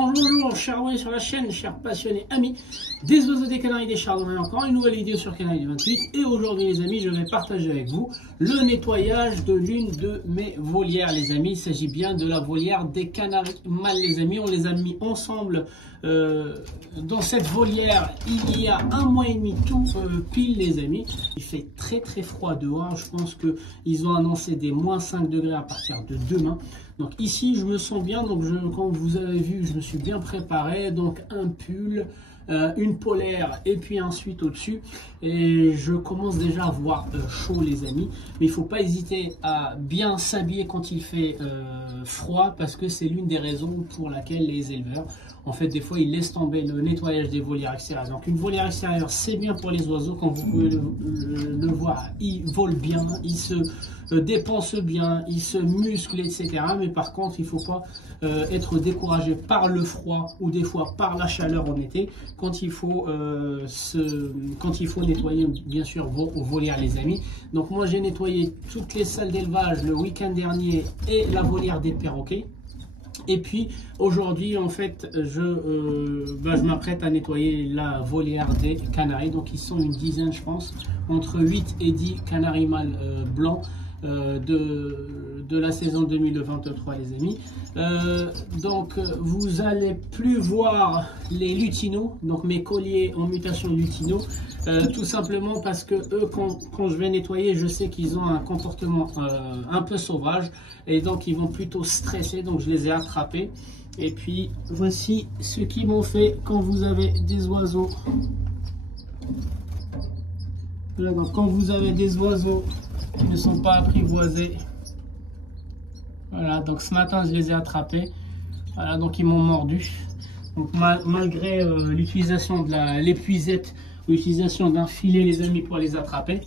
Bonjour, chers abonnés sur la chaîne, chers passionnés, amis des oiseaux, des canaris, des chardonnays, encore une nouvelle vidéo sur Canaries du 28. Et aujourd'hui les amis, je vais partager avec vous le nettoyage de l'une de mes volières les amis. Il s'agit bien de la volière des canaris mâles les amis. On les a mis ensemble dans cette volière il y a un mois et demi tout pile les amis. Il fait très froid dehors, je pense qu'ils ont annoncé des moins 5 degrés à partir de demain. Donc ici je me sens bien, donc comme vous avez vu je me suis bien préparé, donc un pull, une polaire et puis ensuite au-dessus, et je commence déjà à avoir chaud les amis. Mais il ne faut pas hésiter à bien s'habiller quand il fait froid, parce que c'est l'une des raisons pour laquelle les éleveurs en fait des fois ils laissent tomber le nettoyage des volières extérieures. Donc une volière extérieure c'est bien pour les oiseaux, comme vous pouvez le voir, ils volent bien, ils se dépensent bien, ils se musclent etc. Mais par contre il ne faut pas être découragé par le froid ou des fois par la chaleur en été quand il faut nettoyer bien sûr vos volières les amis. Donc moi j'ai nettoyé toutes les salles d'élevage le week-end dernier et la volière des perroquets. Et puis aujourd'hui en fait je m'apprête à nettoyer la volière des canaris. Donc ils sont une dizaine je pense, entre 8 et 10 canaris mâles blancs de la saison 2023 les amis. Donc vous allez plus voir les lutinos, donc mes colliers en mutation lutino, tout simplement parce que eux quand je vais nettoyer je sais qu'ils ont un comportement un peu sauvage et donc ils vont plutôt stresser, donc je les ai attrapés. Et puis voici ce qu'ils m'ont fait quand vous avez des oiseaux. Là, donc, quand vous avez des oiseaux qui ne sont pas apprivoisés, voilà, donc ce matin je les ai attrapés, voilà, donc ils m'ont mordu. Donc malgré l'utilisation de l'épuisette ou l'utilisation d'un filet les amis pour les attraper.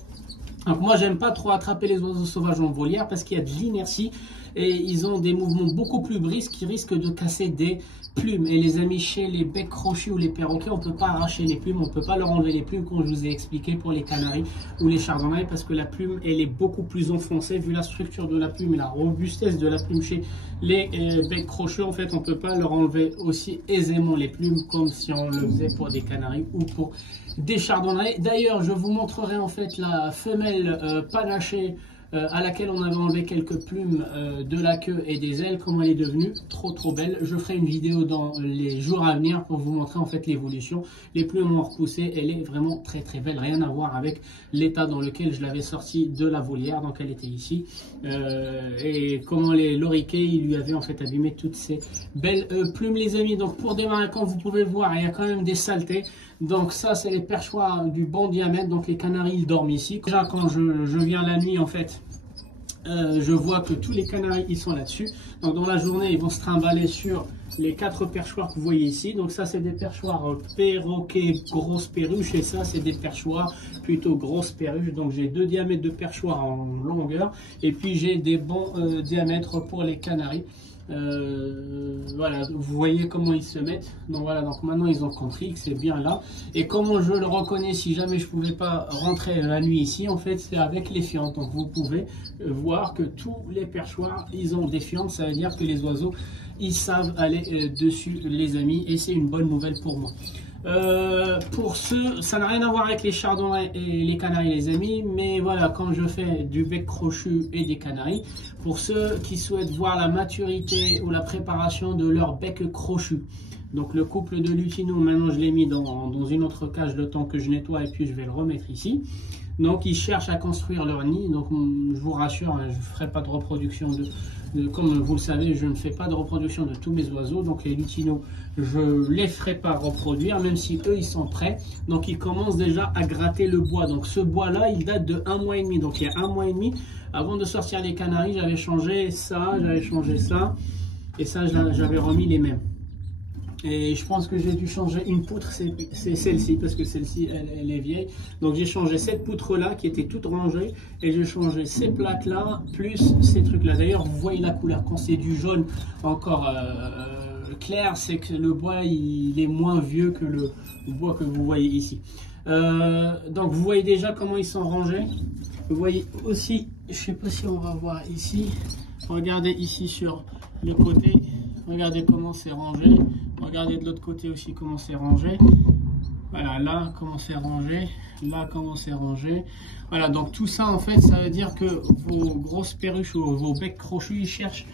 Donc moi j'aime pas trop attraper les oiseaux sauvages en volière parce qu'il y a de l'inertie et ils ont des mouvements beaucoup plus brusques qui risquent de casser des plumes. Et les amis, chez les becs crochus ou les perroquets, on ne peut pas arracher les plumes, on ne peut pas leur enlever les plumes comme je vous ai expliqué pour les canaris ou les chardonnays, parce que la plume elle est beaucoup plus enfoncée vu la structure de la plume et la robustesse de la plume chez les becs crochus. En fait on ne peut pas leur enlever aussi aisément les plumes comme si on le faisait pour des canaris ou pour des chardonnays. D'ailleurs je vous montrerai en fait la femelle panachée à laquelle on avait enlevé quelques plumes de la queue et des ailes, comment elle est devenue trop belle. Je ferai une vidéo dans les jours à venir pour vous montrer en fait l'évolution. Les plumes ont repoussé, elle est vraiment très belle, rien à voir avec l'état dans lequel je l'avais sortie de la volière. Donc elle était ici et comment les loriquets ils lui avaient en fait abîmé toutes ces belles plumes les amis. Donc pour démarrer, comme vous pouvez voir, il y a quand même des saletés. Donc ça c'est les perchoirs du bon diamètre, donc les canaris ils dorment ici. Déjà quand je viens la nuit en fait, je vois que tous les canaris ils sont là-dessus. Donc dans la journée ils vont se trimballer sur les 4 perchoirs que vous voyez ici. Donc ça c'est des perchoirs perroquets grosses perruches et ça c'est des perchoirs plutôt grosses perruches. Donc j'ai 2 diamètres de perchoirs en longueur et puis j'ai des bons diamètres pour les canaris. Voilà, vous voyez comment ils se mettent. Donc voilà, donc maintenant ils ont compris que c'est bien là. Et comment je le reconnais si jamais je pouvais pas rentrer la nuit ici, en fait c'est avec les fientes. Donc vous pouvez voir que tous les perchoirs ils ont des fientes, ça veut dire que les oiseaux ils savent aller dessus les amis, et c'est une bonne nouvelle pour moi. Pour ceux, ça n'a rien à voir avec les chardonnays et les canaris les amis, mais voilà, quand je fais du bec crochu et des canaris, pour ceux qui souhaitent voir la maturité ou la préparation de leur bec crochu, donc le couple de lutino, maintenant je l'ai mis dans une autre cage le temps que je nettoie et puis je vais le remettre ici. Donc ils cherchent à construire leur nid. Donc je vous rassure, je ne ferai pas de reproduction comme vous le savez, je ne fais pas de reproduction de tous mes oiseaux. Donc les lutinos, je ne les ferai pas reproduire, même si eux ils sont prêts. Donc ils commencent déjà à gratter le bois. Donc ce bois là il date de 1 mois et demi. Donc il y a 1 mois et demi, avant de sortir les canaris, j'avais changé ça, j'avais changé ça, et ça j'avais remis les mêmes. Et je pense que j'ai dû changer une poutre, c'est celle-ci, parce que celle-ci elle est vieille. Donc j'ai changé cette poutre là qui était toute rangée, et j'ai changé ces plaques là plus ces trucs là. D'ailleurs vous voyez la couleur, quand c'est du jaune encore clair, c'est que le bois il est moins vieux que le bois que vous voyez ici. Donc vous voyez déjà comment ils sont rangés. Vous voyez aussi, je sais pas si on va voir ici, regardez ici sur le côté, Regardez comment c'est rangé. Regardez de l'autre côté aussi comment c'est rangé. Voilà, là comment c'est rangé, là comment c'est rangé. Voilà, donc tout ça en fait, ça veut dire que vos grosses perruches ou vos becs crochus, ils cherchent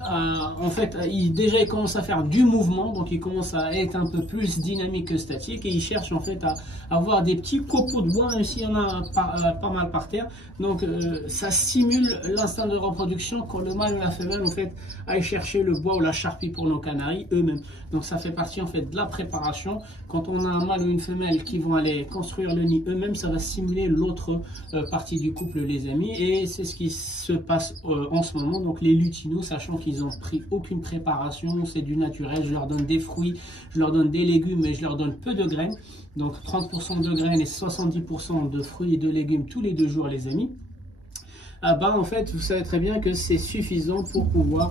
en fait, déjà ils commencent à faire du mouvement, donc ils commencent à être un peu plus dynamiques que statiques, et ils cherchent en fait à avoir des petits copeaux de bois, même s'il y en a pas mal par terre. Donc ça stimule l'instinct de reproduction quand le mâle ou la femelle en fait aille chercher le bois ou la charpie pour nos canaris eux-mêmes. Donc ça fait partie en fait de la préparation. Quand on a un mâle ou une femelle qui vont aller construire le nid eux-mêmes, ça va stimuler l'autre partie du couple, les amis, et c'est ce qui se passe en ce moment. Donc les lutinos, sachant qu'ils n'ont pris aucune préparation, c'est du naturel, je leur donne des fruits, je leur donne des légumes, mais je leur donne peu de graines, donc 30% de graines et 70% de fruits et de légumes tous les 2 jours, les amis. Ah bah en fait vous savez très bien que c'est suffisant pour pouvoir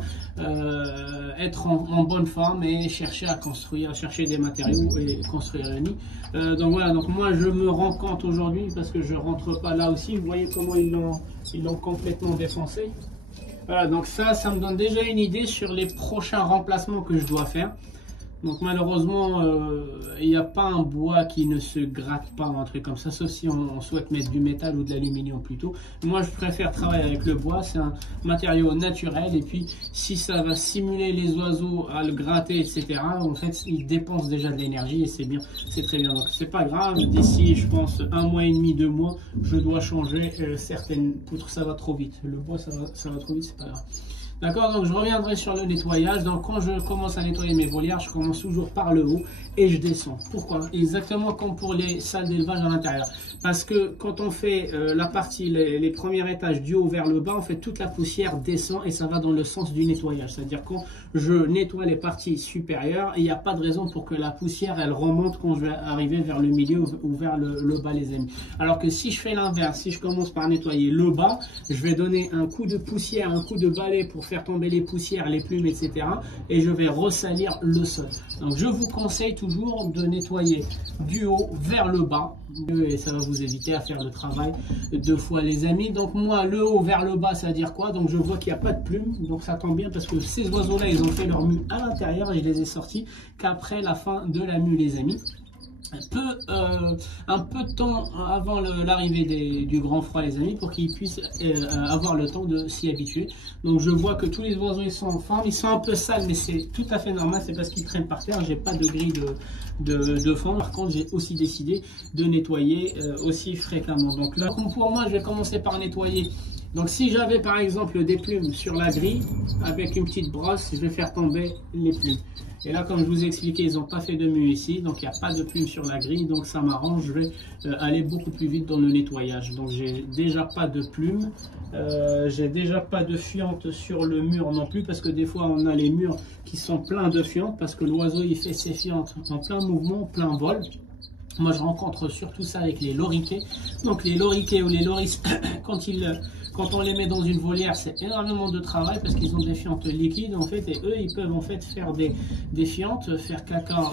être en bonne forme et chercher à construire, chercher des matériaux et construire le nid. Donc voilà, donc moi je me rends compte aujourd'hui, parce que je rentre pas là aussi, vous voyez comment ils l'ont complètement défoncé. Voilà, donc ça me donne déjà une idée sur les prochains remplacements que je dois faire. Donc malheureusement, il n'y a pas un bois qui ne se gratte pas, un truc comme ça, sauf si on souhaite mettre du métal ou de l'aluminium plutôt. Moi, je préfère travailler avec le bois, c'est un matériau naturel, et puis si ça va simuler les oiseaux à le gratter, etc., en fait, ils dépensent déjà de l'énergie, et c'est bien, c'est très bien. Donc c'est pas grave, d'ici, je pense, 1 mois et demi, 2 mois, je dois changer certaines poutres, ça va trop vite. Le bois, ça va trop vite, c'est pas grave. D'accord, donc je reviendrai sur le nettoyage. Donc quand je commence à nettoyer mes volières, je commence toujours par le haut et je descends. Pourquoi? Exactement comme pour les salles d'élevage à l'intérieur. Parce que quand on fait la partie, les premiers étages du haut vers le bas, en fait toute la poussière descend et ça va dans le sens du nettoyage. C'est-à-dire quand je nettoie les parties supérieures, il n'y a pas de raison pour que la poussière elle remonte quand je vais arriver vers le milieu ou vers le bas, les amis. Alors que si je fais l'inverse, si je commence par nettoyer le bas, je vais donner un coup de poussière, un coup de balai pour faire tomber les poussières, les plumes, etc. Et je vais ressalir le sol. Donc je vous conseille toujours de nettoyer du haut vers le bas. Et ça va vous éviter à faire le travail 2 fois, les amis. Donc moi, le haut vers le bas, ça veut dire quoi? Donc je vois qu'il n'y a pas de plumes. Donc ça tombe bien parce que ces oiseaux-là, ils ont fait leur mue à l'intérieur et je les ai sortis qu'après la fin de la mue, les amis. Un peu de temps avant l'arrivée du grand froid, les amis, pour qu'ils puissent avoir le temps de s'y habituer. Donc je vois que tous les oiseaux ils sont en forme, ils sont un peu sales, mais c'est tout à fait normal, c'est parce qu'ils traînent par terre. J'ai pas de grille de fond. Par contre, j'ai aussi décidé de nettoyer aussi fréquemment. Donc là, pour moi, je vais commencer par nettoyer. Donc si j'avais par exemple des plumes sur la grille, avec une petite brosse, je vais faire tomber les plumes. Et là, comme je vous ai expliqué, ils n'ont pas fait de mue ici, donc il n'y a pas de plumes sur la grille, donc ça m'arrange, je vais aller beaucoup plus vite dans le nettoyage. Donc j'ai déjà pas de plumes, j'ai déjà pas de fientes sur le mur non plus, parce que des fois on a les murs qui sont pleins de fientes, parce que l'oiseau il fait ses fientes en plein mouvement, plein vol. Moi je rencontre surtout ça avec les loriquets. Donc les loriquets ou les loris, quand on les met dans une volière, c'est énormément de travail parce qu'ils ont des fientes liquides en fait, et eux ils peuvent en fait faire des fientes, faire caca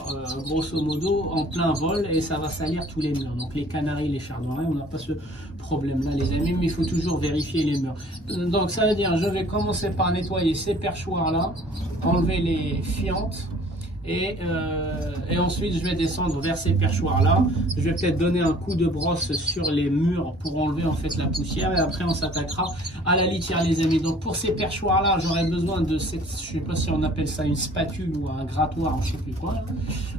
grosso modo en plein vol, et ça va salir tous les murs. Donc les canaris, les chardonnay, on n'a pas ce problème là, les amis, mais il faut toujours vérifier les murs. Donc ça veut dire je vais commencer par nettoyer ces perchoirs là, enlever les fientes. Et ensuite je vais descendre vers ces perchoirs là. Je vais peut-être donner un coup de brosse sur les murs pour enlever en fait la poussière, et après on s'attaquera à la litière, les amis. Donc pour ces perchoirs là, j'aurai besoin de cette, je sais pas si on appelle ça une spatule ou un grattoir, je sais plus quoi.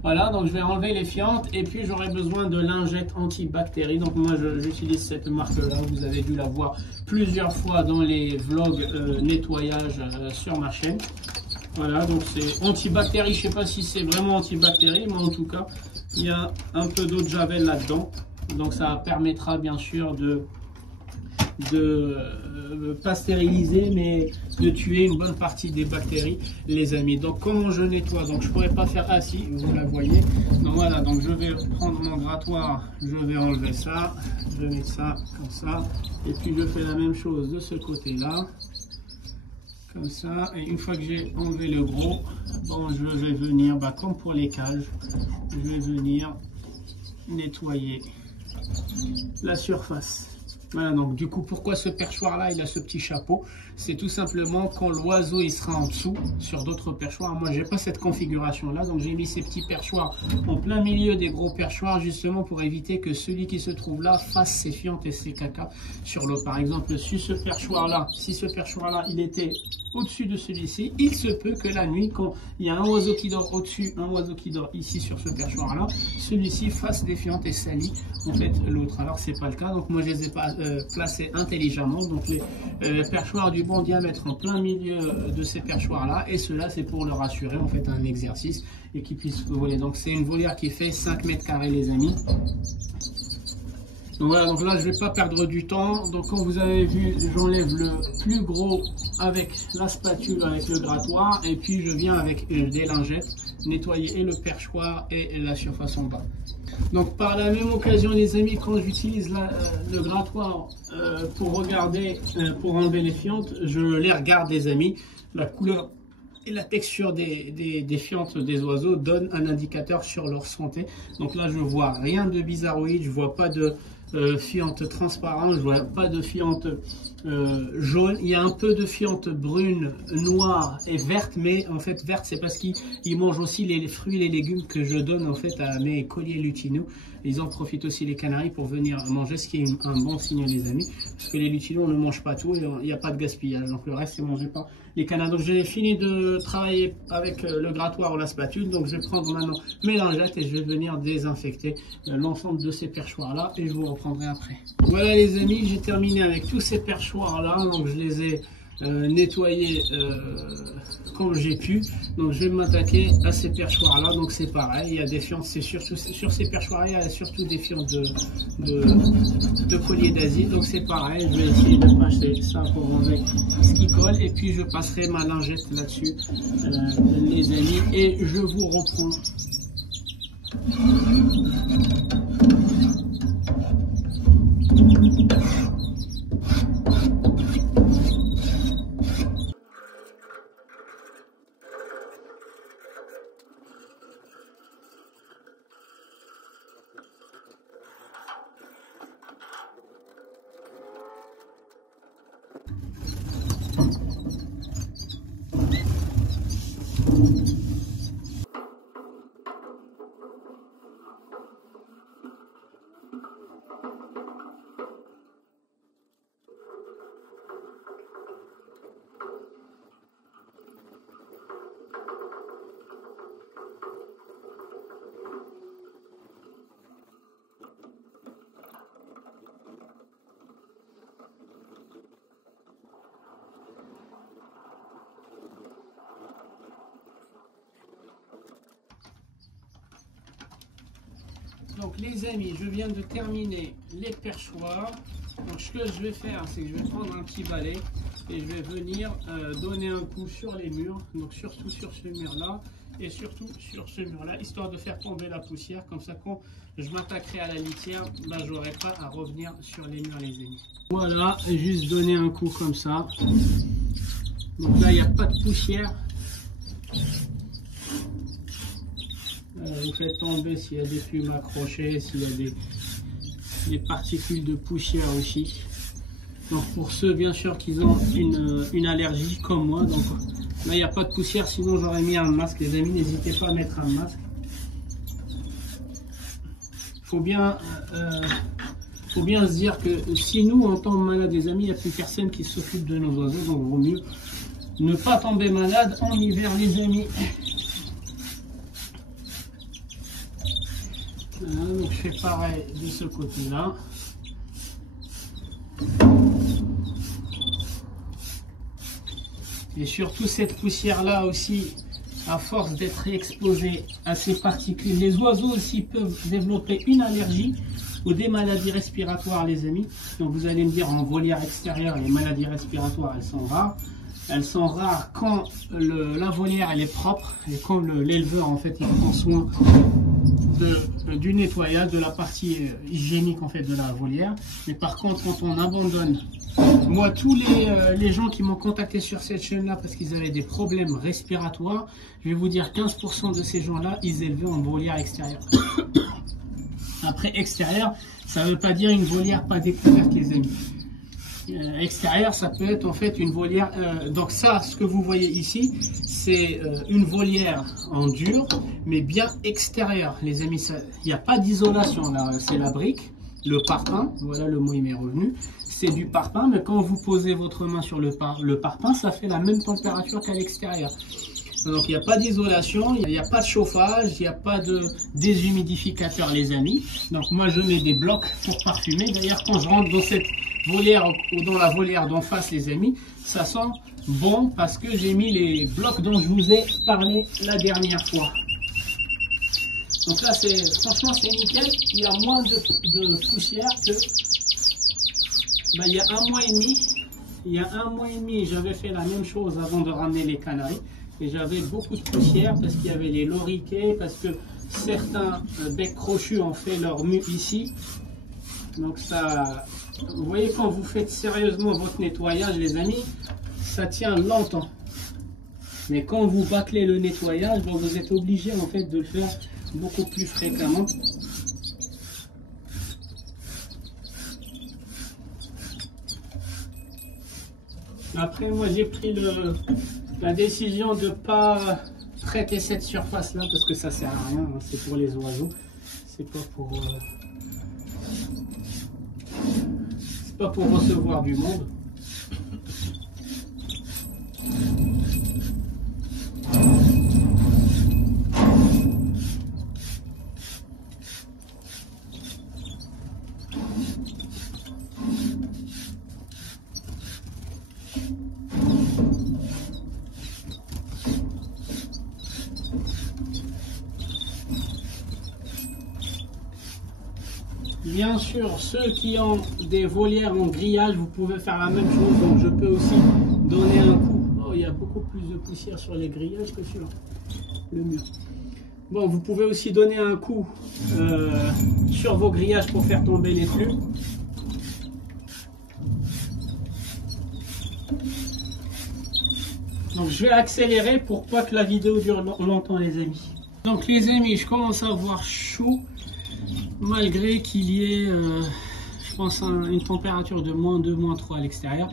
Voilà, donc je vais enlever les fientes, et puis j'aurai besoin de lingettes antibactéries. Donc moi j'utilise cette marque là, vous avez dû la voir plusieurs fois dans les vlogs nettoyage sur ma chaîne. Voilà, donc c'est antibactérie, je sais pas si c'est vraiment antibactérie, mais en tout cas, il y a un peu d'eau de javel là-dedans. Donc ça permettra bien sûr de pas stériliser, mais de tuer une bonne partie des bactéries, les amis. Donc comment je nettoie? Donc je pourrais pas faire assis, vous la voyez. Donc voilà, donc je vais prendre mon grattoir, je vais enlever ça, je mets ça comme ça, et puis je fais la même chose de ce côté-là. Comme ça, et une fois que j'ai enlevé le gros, bon, je vais venir, comme pour les cages, je vais venir nettoyer la surface. Voilà, donc du coup, pourquoi ce perchoir-là, il a ce petit chapeau? C'est tout simplement quand l'oiseau il sera en dessous sur d'autres perchoirs. Moi, j'ai pas cette configuration-là, donc j'ai mis ces petits perchoirs en plein milieu des gros perchoirs, justement pour éviter que celui qui se trouve là fasse ses fientes et ses cacas sur l'eau. Par exemple, si ce perchoir-là, il était au-dessus de celui-ci, il se peut que la nuit, quand il y a un oiseau qui dort au-dessus, un oiseau qui dort ici sur ce perchoir-là, celui-ci fasse des fientes et salit en fait l'autre. Alors c'est pas le cas, donc moi je les ai pas placés intelligemment. Donc les perchoirs du bon diamètre en plein milieu de ces perchoirs-là, et cela c'est pour leur assurer en fait un exercice et qu'ils puissent voler. Donc c'est une volière qui fait 5 mètres carrés les amis. Donc voilà, donc là je vais pas perdre du temps. Donc comme vous avez vu, j'enlève le plus gros avec la spatule, avec le grattoir, et puis je viens avec des lingettes nettoyer et le perchoir et la surface en bas. Donc par la même occasion les amis, quand j'utilise le grattoir pour regarder, pour enlever les fientes, je les regarde les amis. La couleur et la texture des fientes des oiseaux donne un indicateur sur leur santé. Donc là je vois rien de bizarroïde, je vois pas de fientes transparentes, je vois pas de fientes jaunes. Il y a un peu de fientes brunes, noires et vertes, mais en fait vertes c'est parce qu'ils mangent aussi les fruits et les légumes que je donne en fait à mes colliers lutinos. Ils en profitent aussi les canaris pour venir manger, ce qui est un bon signe les amis, parce que les lutinos ne mangent pas tout, il n'y a pas de gaspillage, donc le reste c'est mangé par les canards. Donc j'ai fini de travailler avec le grattoir ou la spatule, donc je vais prendre maintenant mes lingettes et je vais venir désinfecter l'ensemble de ces perchoirs là et je vous reprendrai après. Voilà les amis, j'ai terminé avec tous ces perchoirs là, donc je les ai nettoyer comme j'ai pu. Donc je vais m'attaquer à ces perchoirs là. Donc c'est pareil, il y a des fientes, c'est surtout sur ces perchoirs là, il y a surtout des fientes de collier d'Asie. Donc c'est pareil, je vais essayer de passer ça pour enlever ce qui colle et puis je passerai ma lingette là-dessus les amis et je vous reprends. Donc les amis, je viens de terminer les perchoirs. Donc ce que je vais faire, c'est que je vais prendre un petit balai et je vais venir donner un coup sur les murs. Donc surtout sur ce mur-là et surtout sur ce mur-là, histoire de faire tomber la poussière. Comme ça, quand je m'attaquerai à la litière, ben, je n'aurai pas à revenir sur les murs les amis. Voilà, et juste donner un coup comme ça. Donc là, il n'y a pas de poussière. Vous faites tomber s'il y a des plumes accrochées, s'il y a des particules de poussière aussi. Donc pour ceux bien sûr qui ont une allergie comme moi, donc là il n'y a pas de poussière, sinon j'aurais mis un masque les amis, n'hésitez pas à mettre un masque. Faut bien se dire que si nous on tombe malade les amis, il n'y a plus personne qui s'occupe de nos oiseaux, donc il vaut mieux ne pas tomber malade en hiver les amis. Voilà, donc je fais pareil de ce côté-là. Et surtout cette poussière-là aussi, à force d'être exposée à ces particules, les oiseaux aussi peuvent développer une allergie ou des maladies respiratoires les amis. Donc vous allez me dire en volière extérieure, les maladies respiratoires elles sont rares. Elles sont rares quand la volière elle est propre et quand l'éleveur en fait il prend soin du nettoyage de la partie hygiénique en fait de la volière. Mais par contre quand on abandonne, moi tous les gens qui m'ont contacté sur cette chaîne là parce qu'ils avaient des problèmes respiratoires, je vais vous dire 15% de ces gens là ils élevaient en volière extérieure. Après, extérieur, ça ne veut pas dire une volière pas découverte, les amis. Extérieur, ça peut être en fait une volière. Donc ça, ce que vous voyez ici, c'est une volière en dur, mais bien extérieure, les amis. Il n'y a pas d'isolation là. C'est la brique, le parpaing. Voilà, le mot il m'est revenu. C'est du parpaing, mais quand vous posez votre main sur le parpaing, ça fait la même température qu'à l'extérieur. Donc il n'y a pas d'isolation, il n'y a pas de chauffage, il n'y a pas de déshumidificateur, les amis. Donc moi je mets des blocs pour parfumer. D'ailleurs quand je rentre dans cette volière ou dans la volière d'en face, les amis, ça sent bon parce que j'ai mis les blocs dont je vous ai parlé la dernière fois. Donc là franchement c'est nickel, il y a moins de poussière que il y a un mois et demi. Il y a un mois et demi j'avais fait la même chose avant de ramener les Canaries. Et j'avais beaucoup de poussière parce qu'il y avait les loriquets, parce que certains becs crochus ont fait leur mue ici. Donc ça, vous voyez quand vous faites sérieusement votre nettoyage, les amis, ça tient longtemps. Mais quand vous bâclez le nettoyage, bon, vous êtes obligé en fait de le faire beaucoup plus fréquemment. Après moi j'ai pris la décision de ne pas traiter cette surface là parce que ça sert à rien, hein. C'est pour les oiseaux, c'est pas pour recevoir du monde. Bien sûr, ceux qui ont des volières en grillage, vous pouvez faire la même chose. Donc je peux aussi donner un coup. Oh, il y a beaucoup plus de poussière sur les grillages que sur le mur. Bon, vous pouvez aussi donner un coup sur vos grillages pour faire tomber les flux. Donc je vais accélérer pour pas que la vidéo dure longtemps, les amis. Donc les amis, je commence à avoir chaud. Malgré qu'il y ait, je pense, une température de -2, -3 à l'extérieur,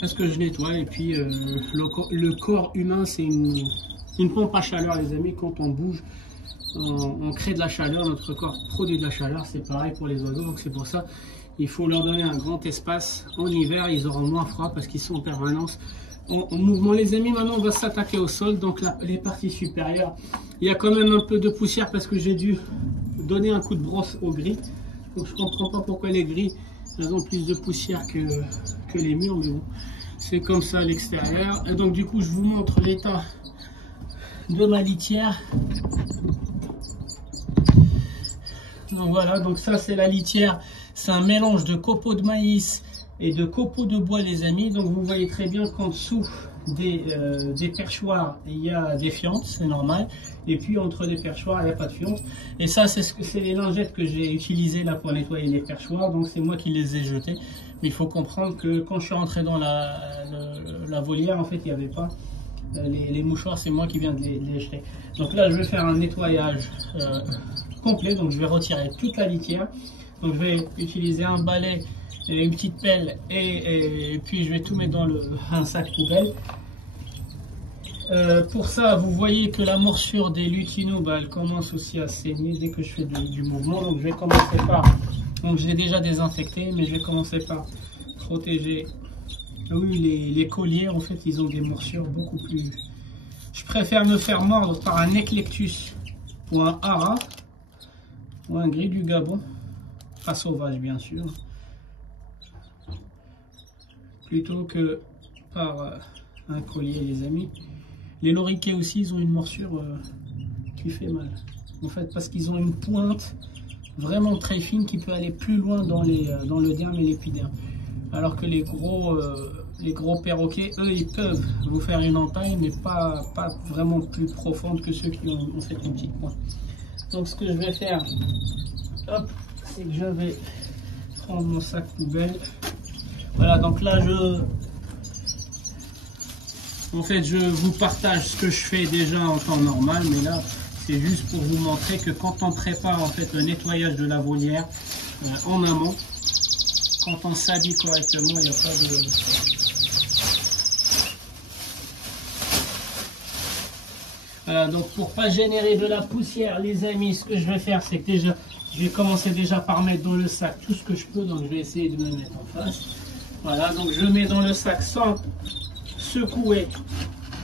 parce que je nettoie. Et puis le corps humain, c'est une pompe à chaleur, les amis. Quand on bouge, on crée de la chaleur, notre corps produit de la chaleur. C'est pareil pour les oiseaux, donc c'est pour ça il faut leur donner un grand espace. En hiver, ils auront moins froid parce qu'ils sont en permanence en mouvement. Les amis, maintenant on va s'attaquer au sol. Donc les parties supérieures, il y a quand même un peu de poussière parce que j'ai dû donner un coup de brosse aux grilles. Donc je comprends pas pourquoi les grilles elles ont plus de poussière que les murs, mais bon, c'est comme ça à l'extérieur. Et donc du coup je vous montre l'état de ma litière. Donc voilà, donc ça c'est la litière, c'est un mélange de copeaux de maïs et de copeaux de bois, les amis. Donc vous voyez très bien qu'en dessous des perchoirs il y a des fientes, c'est normal, et puis entre les perchoirs il n'y a pas de fientes. Et ça c'est les lingettes que j'ai utilisées là pour nettoyer les perchoirs, donc c'est moi qui les ai jetées. Mais il faut comprendre que quand je suis rentré dans la volière, en fait il n'y avait pas les mouchoirs, c'est moi qui viens de les jeter. Donc là je vais faire un nettoyage complet, donc je vais retirer toute la litière. Donc je vais utiliser un balai et une petite pelle et puis je vais tout mettre dans un sac poubelle. Pour ça, vous voyez que la morsure des lutinos, elle commence aussi à saigner dès que je fais du mouvement. Donc je vais commencer par, donc j'ai déjà désinfecté, mais je vais commencer par protéger. Oui, les colliers, en fait, ils ont des morsures beaucoup plus. Je préfère me faire mordre par un Eclectus ou un Hara ou un gris du Gabon, pas sauvage bien sûr, plutôt que par un collier, les amis. Les loriquets aussi, ils ont une morsure qui fait mal, en fait, parce qu'ils ont une pointe vraiment très fine qui peut aller plus loin dans le derme et l'épiderme. Alors que les gros perroquets, eux, ils peuvent vous faire une entaille, mais pas vraiment plus profonde que ceux qui ont fait une petite pointe. Donc ce que je vais faire, c'est que je vais prendre mon sac poubelle. Voilà, donc là en fait je vous partage ce que je fais déjà en temps normal, mais là c'est juste pour vous montrer que quand on prépare en fait le nettoyage de la volière en amont, quand on s'habille correctement, il n'y a pas de... Voilà, donc pour pas générer de la poussière, les amis, ce que je vais faire, c'est que déjà, je vais commencer déjà par mettre dans le sac tout ce que je peux, donc je vais essayer de me mettre en face. Voilà, donc je mets dans le sac sans secouer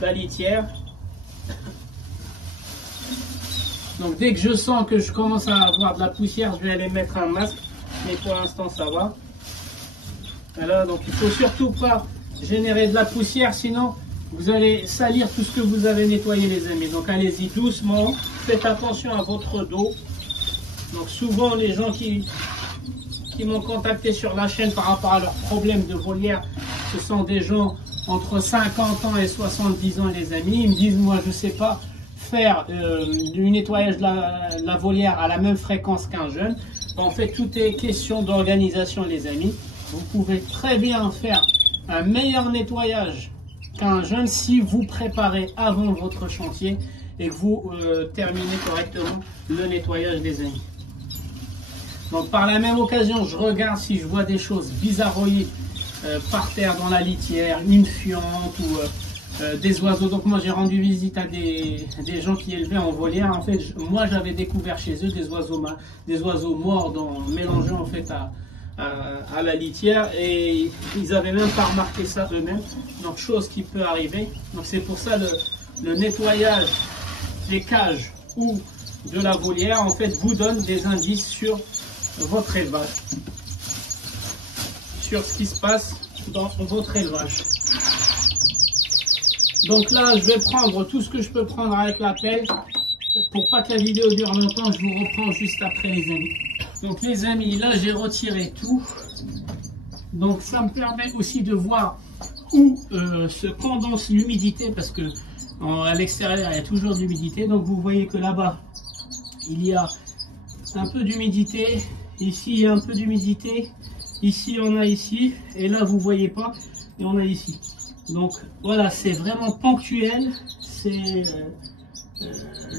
la litière. Donc dès que je sens que je commence à avoir de la poussière, je vais aller mettre un masque, mais pour l'instant ça va. Voilà, donc il faut surtout pas générer de la poussière, sinon vous allez salir tout ce que vous avez nettoyé, les amis. Donc allez-y doucement, faites attention à votre dos. Donc souvent les gens qui m'ont contacté sur la chaîne par rapport à leurs problèmes de volière, ce sont des gens entre 50 ans et 70 ans, les amis. Ils me disent, moi je sais pas faire du nettoyage de la volière à la même fréquence qu'un jeune. En fait, tout est question d'organisation, les amis. Vous pouvez très bien faire un meilleur nettoyage qu'un jeune si vous préparez avant votre chantier et que vous terminez correctement le nettoyage, des amis. Donc par la même occasion, je regarde si je vois des choses bizarroïdes par terre dans la litière, une fiente ou des oiseaux. Donc moi j'ai rendu visite à des gens qui élevaient en volière. En fait, moi j'avais découvert chez eux des oiseaux morts mélangés en fait à la litière, et ils avaient même pas remarqué ça eux-mêmes. Donc chose qui peut arriver. Donc c'est pour ça le nettoyage des cages ou de la volière en fait vous donne des indices sur votre élevage, sur ce qui se passe dans votre élevage. Donc là je vais prendre tout ce que je peux prendre avec la pelle. Pour pas que la vidéo dure longtemps, je vous reprends juste après, les amis. Donc les amis, là j'ai retiré tout. Donc ça me permet aussi de voir où se condense l'humidité, parce que à l'extérieur il y a toujours de l'humidité. Donc vous voyez que là-bas il y a un peu d'humidité, ici il y a un peu d'humidité, ici on a ici, et là vous voyez pas, et on a ici. Donc voilà, c'est vraiment ponctuel, c'est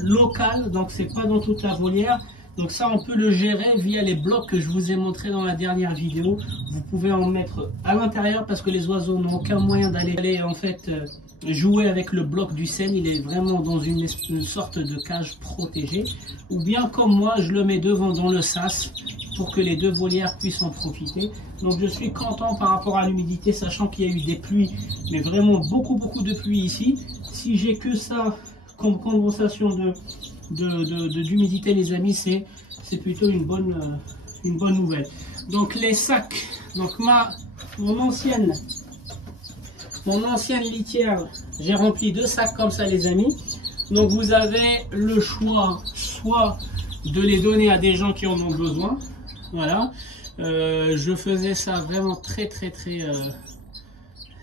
local, donc c'est pas dans toute la volière. Donc ça on peut le gérer via les blocs que je vous ai montré dans la dernière vidéo. Vous pouvez en mettre à l'intérieur parce que les oiseaux n'ont aucun moyen d'aller en fait jouer avec le bloc du sène. Il est vraiment dans une sorte de cage protégée. Ou bien comme moi, je le mets devant dans le sas pour que les deux volières puissent en profiter. Donc je suis content par rapport à l'humidité, sachant qu'il y a eu des pluies, mais vraiment beaucoup de pluie ici. Si j'ai que ça comme condensation d'humidité, les amis, c'est plutôt une bonne nouvelle. Donc les sacs, donc mon ancienne litière, j'ai rempli 2 sacs comme ça, les amis. Donc vous avez le choix soit de les donner à des gens qui en ont besoin. Voilà, je faisais ça vraiment très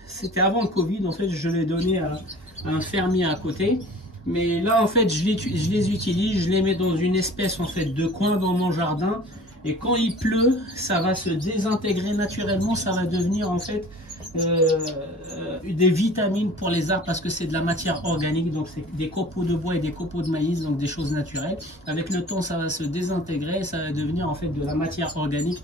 c'était avant le Covid, en fait je les donnais à un fermier à côté. Mais là en fait je les utilise, je les mets dans une espèce en fait de coin dans mon jardin, et quand il pleut ça va se désintégrer naturellement, ça va devenir en fait des vitamines pour les arbres, parce que c'est de la matière organique, donc c'est des copeaux de bois et des copeaux de maïs, donc des choses naturelles. Avec le temps ça va se désintégrer et ça va devenir en fait de la matière organique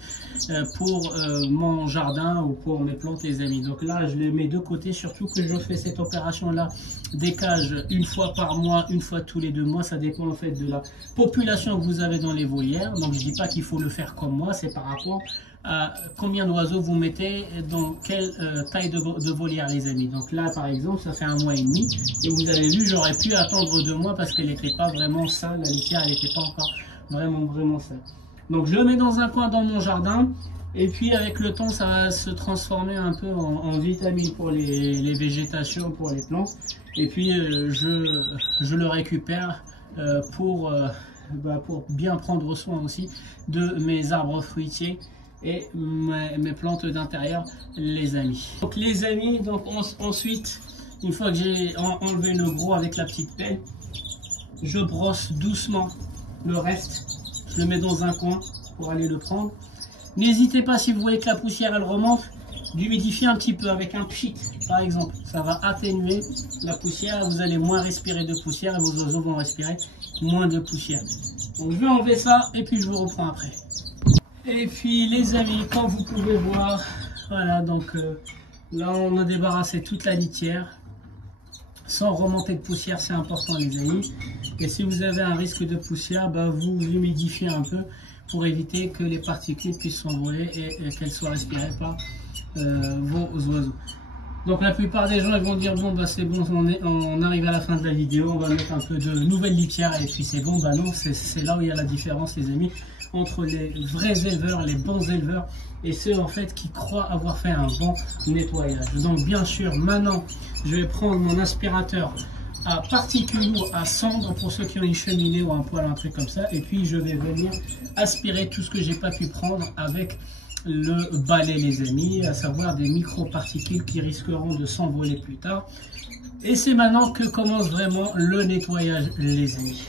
pour mon jardin ou pour mes plantes, les amis. Donc là je les mets de côté, surtout que je fais cette opération là des cages une fois par mois, une fois tous les 2 mois, ça dépend en fait de la population que vous avez dans les volières. Donc je dis pas qu'il faut le faire comme moi, c'est par rapport à combien d'oiseaux vous mettez dans quelle taille de volière, les amis. Donc là par exemple ça fait 1 mois et demi, et vous avez vu j'aurais pu attendre 2 mois parce qu'elle n'était pas vraiment sale, la litière elle n'était pas encore vraiment sale. Donc je le mets dans un coin dans mon jardin, et puis avec le temps ça va se transformer un peu en vitamines pour les végétations, pour les plantes, et puis je le récupère pour bien prendre soin aussi de mes arbres fruitiers et mes plantes d'intérieur, les amis. Donc les amis, donc ensuite, une fois que j'ai enlevé le gros avec la petite pelle, je brosse doucement le reste, je le mets dans un coin pour aller le prendre. N'hésitez pas, si vous voyez que la poussière elle remonte, d'humidifier un petit peu avec un pchit, par exemple. Ça va atténuer la poussière, vous allez moins respirer de poussière et vos oiseaux vont respirer moins de poussière. Donc je vais enlever ça et puis je vous reprends après. Et puis les amis, comme vous pouvez voir, voilà, donc là on a débarrassé toute la litière. Sans remonter de poussière, c'est important les amis. Et si vous avez un risque de poussière, bah, vous humidifiez un peu pour éviter que les particules puissent s'envoler et qu'elles soient respirées par vos oiseaux. Donc la plupart des gens ils vont dire bon bah c'est bon, on arrive à la fin de la vidéo, on va mettre un peu de nouvelle litière et puis c'est bon. Bah non, c'est là où il y a la différence les amis entre les vrais éleveurs, les bons éleveurs et ceux en fait qui croient avoir fait un bon nettoyage. Donc bien sûr maintenant je vais prendre mon aspirateur à particules ou à cendre pour ceux qui ont une cheminée ou un poêle, un truc comme ça, et puis je vais venir aspirer tout ce que j'ai pas pu prendre avec le balai les amis, à savoir des microparticules qui risqueront de s'envoler plus tard. Et c'est maintenant que commence vraiment le nettoyage les amis.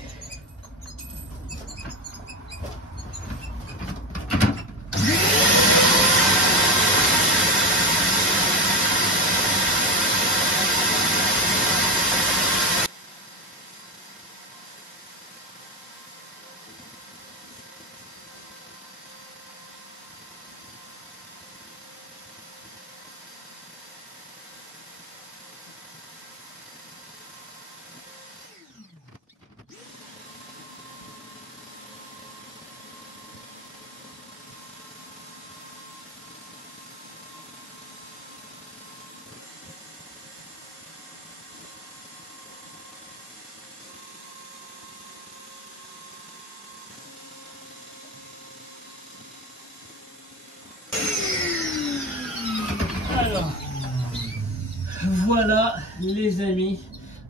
Alors, voilà les amis,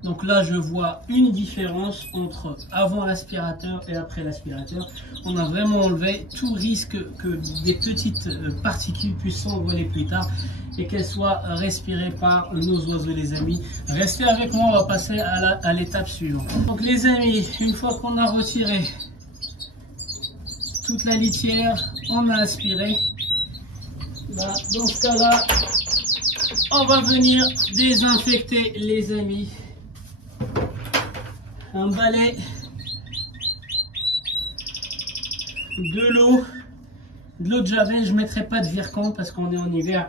donc là je vois une différence entre avant l'aspirateur et après l'aspirateur. On a vraiment enlevé tout risque que des petites particules puissent s'envoler plus tard et qu'elles soient respirées par nos oiseaux les amis. Restez avec moi, on va passer à l'étape suivante. Donc les amis, une fois qu'on a retiré toute la litière, on a aspiré. Là, dans ce cas-là, on va venir désinfecter les amis. Un balai, de l'eau de javel. Je ne mettrai pas de Virkon parce qu'on est en hiver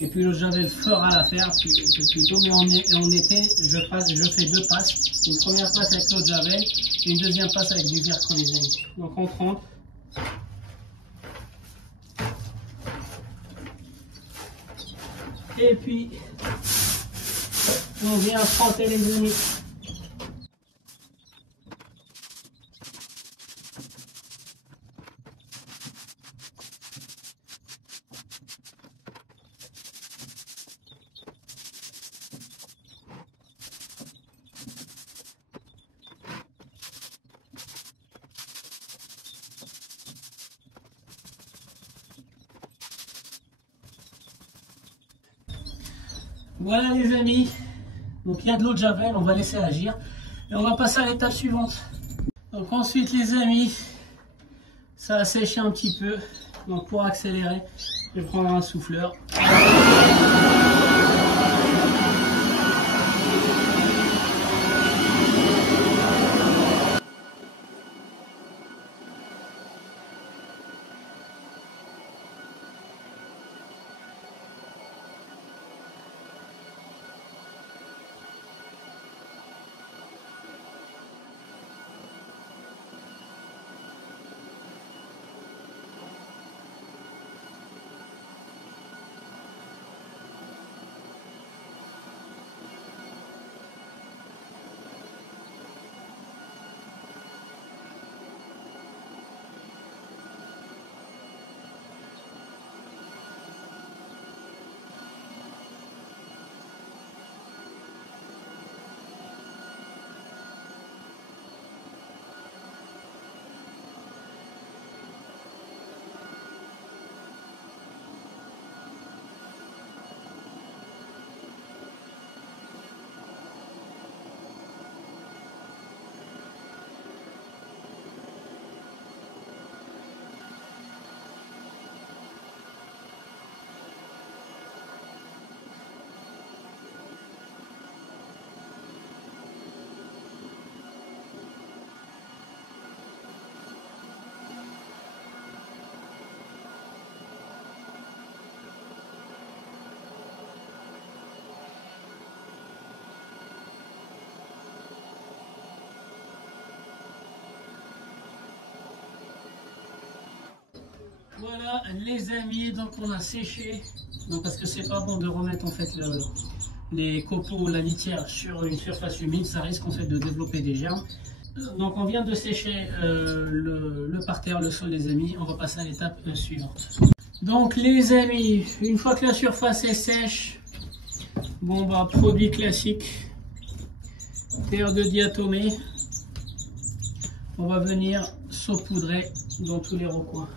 et puis l'eau de javel fera l'affaire plutôt, mais en été je fais deux passes. Une première passe avec l'eau de javel et une deuxième passe avec du Virkon les amis. Donc on trempe. Et puis, on vient frotter les amis. Voilà les amis, donc il y a de l'eau de javel, on va laisser agir et on va passer à l'étape suivante. Donc ensuite les amis, ça a séché un petit peu, donc pour accélérer, je vais prendre un souffleur. Voilà les amis, donc on a séché, donc parce que c'est pas bon de remettre en fait les copeaux, la litière sur une surface humide, ça risque en fait de développer des germes. Donc on vient de sécher le parterre, le sol les amis, on va passer à l'étape suivante. Donc les amis, une fois que la surface est sèche, bon bah produit classique, terre de diatomée, on va venir saupoudrer dans tous les recoins.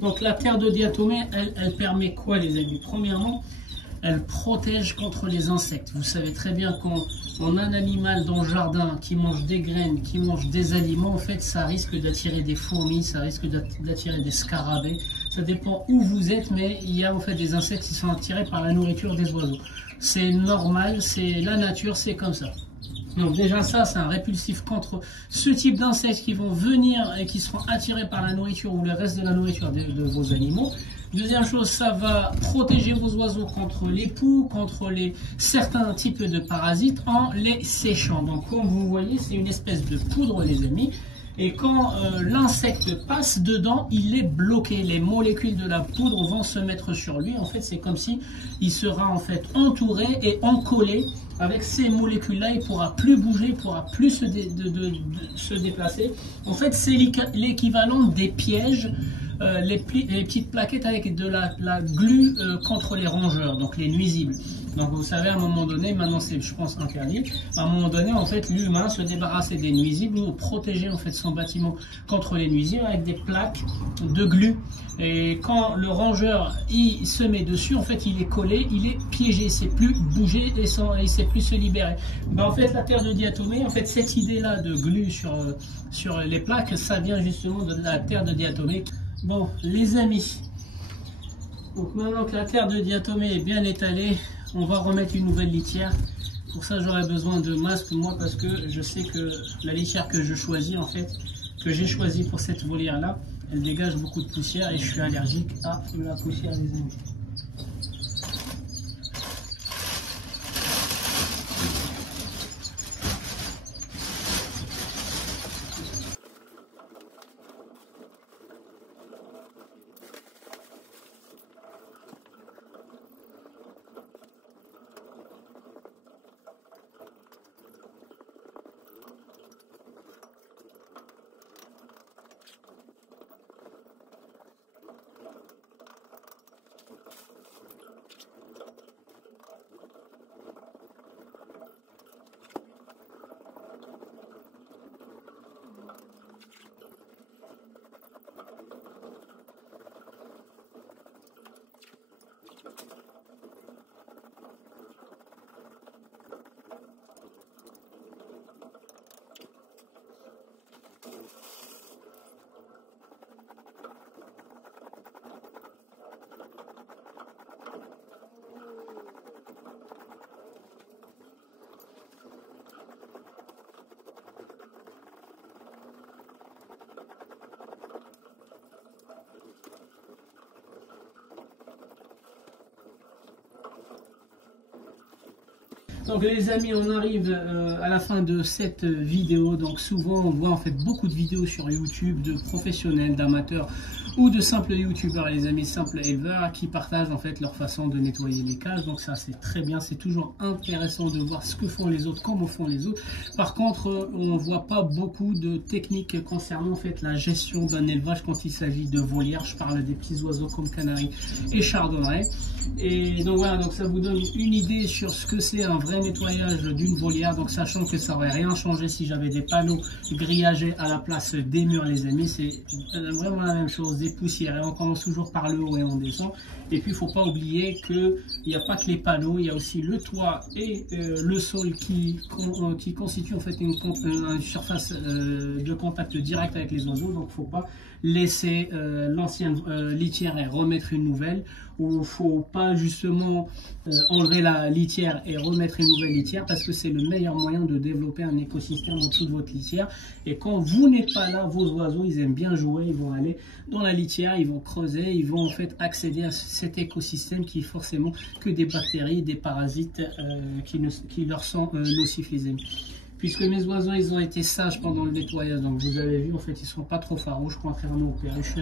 Donc la terre de diatomée, elle permet quoi les amis? Premièrement, elle protège contre les insectes. Vous savez très bien qu'on a un animal dans le jardin qui mange des graines, qui mange des aliments, en fait ça risque d'attirer des fourmis, ça risque d'attirer des scarabées. Ça dépend où vous êtes, mais il y a en fait des insectes qui sont attirés par la nourriture des oiseaux. C'est normal, c'est la nature, c'est comme ça. Donc déjà ça, c'est un répulsif contre ce type d'insectes qui vont venir et qui seront attirés par la nourriture ou le reste de la nourriture de vos animaux. Deuxième chose, ça va protéger vos oiseaux contre les poux, contre certains types de parasites en les séchant. Donc comme vous voyez, c'est une espèce de poudre les amis. Et quand l'insecte passe dedans, il est bloqué. Les molécules de la poudre vont se mettre sur lui. En fait, c'est comme si il sera en fait entouré et encollé avec ces molécules-là. Il ne pourra plus bouger, il ne pourra plus se déplacer. En fait, c'est l'équivalent des pièges, les petites plaquettes avec de la glu contre les rongeurs, donc les nuisibles. Donc vous savez, à un moment donné, maintenant c'est je pense interdit, à un moment donné en fait l'humain se débarrassait des nuisibles ou protégeait en fait son bâtiment contre les nuisibles avec des plaques de glu. Et quand le rongeur il se met dessus, en fait il est collé, il est piégé, il ne sait plus bouger et il ne sait plus se libérer. Ben, en fait la terre de diatomée, en fait cette idée là de glu sur les plaques, ça vient justement de la terre de diatomée. Bon les amis, donc maintenant que la terre de diatomée est bien étalée, on va remettre une nouvelle litière. Pour ça, j'aurai besoin de masque, moi, parce que je sais que la litière que je choisis, en fait, que j'ai choisie pour cette volière-là, elle dégage beaucoup de poussière et je suis allergique à la poussière, les amis. Donc les amis, on arrive à la fin de cette vidéo. Donc souvent on voit en fait beaucoup de vidéos sur YouTube de professionnels, d'amateurs ou de simples youtubeurs, les amis, simples éleveurs qui partagent en fait leur façon de nettoyer les cages. Donc ça c'est très bien, c'est toujours intéressant de voir ce que font les autres, comment font les autres. Par contre, on voit pas beaucoup de techniques concernant en fait la gestion d'un élevage quand il s'agit de volières. Je parle des petits oiseaux comme canaris et chardonneret. Et donc voilà, donc ça vous donne une idée sur ce que c'est un vrai nettoyage d'une volière. Donc sachant que ça aurait rien changé si j'avais des panneaux grillagés à la place des murs, les amis, c'est vraiment la même chose, des poussières. Et on commence toujours par le haut et on descend. Et puis il faut pas oublier que il n'y a pas que les panneaux, il y a aussi le toit et le sol qui constitue en fait une surface de contact direct avec les oiseaux. Donc il faut pas laisser l'ancienne litière et remettre une nouvelle, ou faut pas justement enlever la litière et remettre une nouvelle litière, parce que c'est le meilleur moyen de développer un écosystème en dessous de votre litière. Et quand vous n'êtes pas là, vos oiseaux, ils aiment bien jouer, ils vont aller dans la litière, ils vont creuser, ils vont en fait accéder à cet écosystème qui est forcément que des bactéries, des parasites qui leur sont nocifs, les amis. Puisque mes oiseaux, ils ont été sages pendant le nettoyage, donc vous avez vu, en fait, ils sont pas trop farouches, contrairement aux perruches,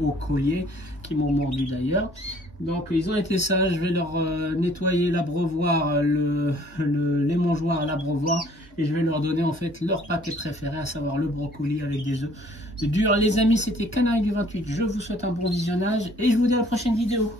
aux colliers, qui m'ont mordu d'ailleurs. Donc ils ont été sages, je vais leur nettoyer l'abreuvoir, les mangeoires, l'abreuvoir, et je vais leur donner en fait leur paquet préféré, à savoir le brocoli avec des œufs durs. Les amis, c'était Canaris du 28, je vous souhaite un bon visionnage, et je vous dis à la prochaine vidéo.